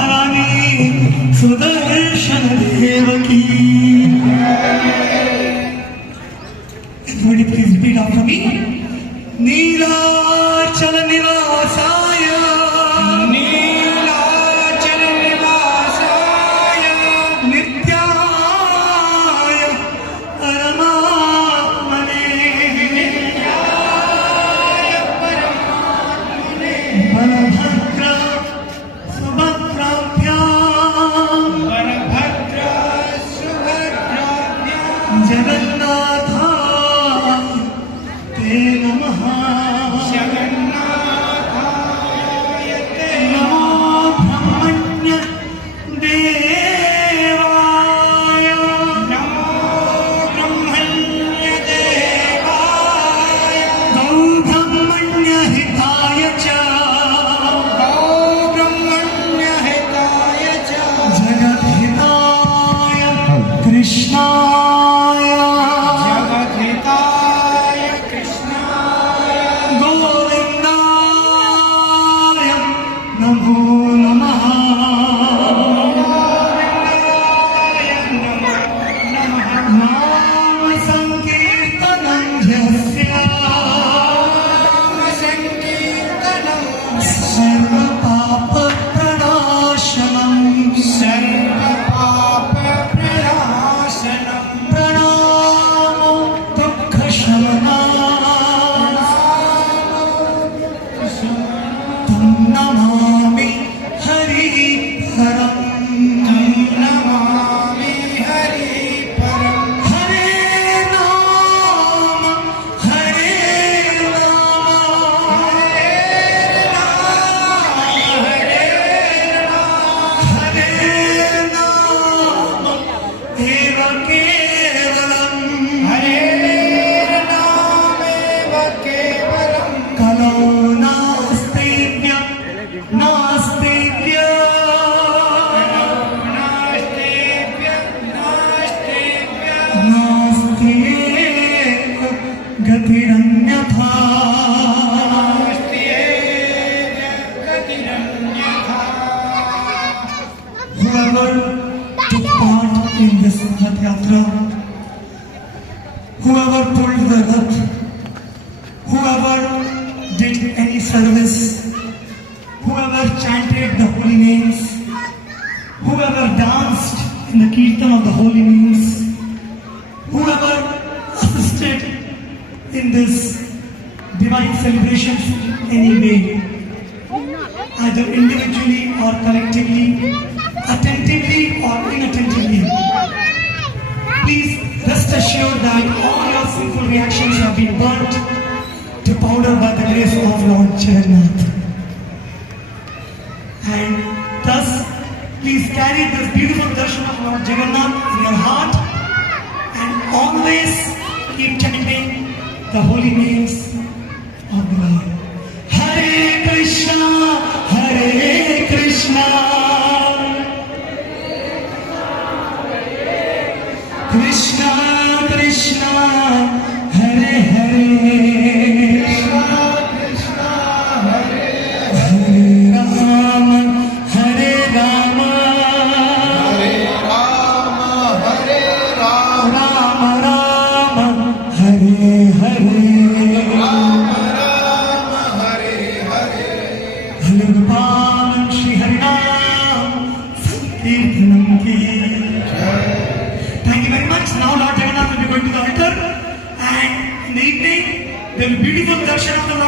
महारानी सुदर्शन देव की. Everybody please repeat after me. Nilachal निवासाय Nilachal निवासाय नित्याय परमात्मने बलभद्र सुभद्राभ्यां जगन्नाथाय ते नमः. जगन्नाथाय ते नमो ब्रह्मण्य देवाय नमो ब्रह्मण्य देवाय गौ ब्रह्मण्य हिताय च गौ ब्रह्मण्य हिताय च जगद्हिताय कृष्णाय जगद्धिताय कृष्णाय गोविन्दाय नमो नमः. नाम संकीर्तनं यस्य संकीर्तनं सर्वपापप्रणाशनम् सर्वपापप्रणाशनं प्रणामो दुःखशमनाय तं नमामि हरिहरम्. नमामि हरिपरं हरे नाम हरे नाम हरे नाम एव केवलम्. हरेर्नामेव केवलं कलो नास्तेभ्य नास्तेभ्य नास्तेभ्य नास्त्येव गतिरन्यथा. नास्त्येव गतिरन्यथा. Whoever took part in this Rath Yatra, whoever pulled the Rath, whoever did any service, whoever chanted the holy names, whoever danced in the kirtan of the holy names, whoever assisted in this divine celebrations in any way, either individually or collectively, attentively or inattentively. Please rest assured that all your sinful reactions have been burnt to powder by the grace of Lord Jagannath. And thus, please carry this beautiful darshan of Lord Jagannath in your heart and always keep chanting the holy names of the Lord. Hare Krishna, Hare Krishna, Krishna Krishna, Hare Hare, Hare Rama, Hare Rama, Rama Rama, Hare Hare, Hare Gopal Shri Harinam Sankirtanam ki. Thank you very much. Now Lord Jagannath will be going to the altar, and in the evening there will be beautiful darshan of the Lord.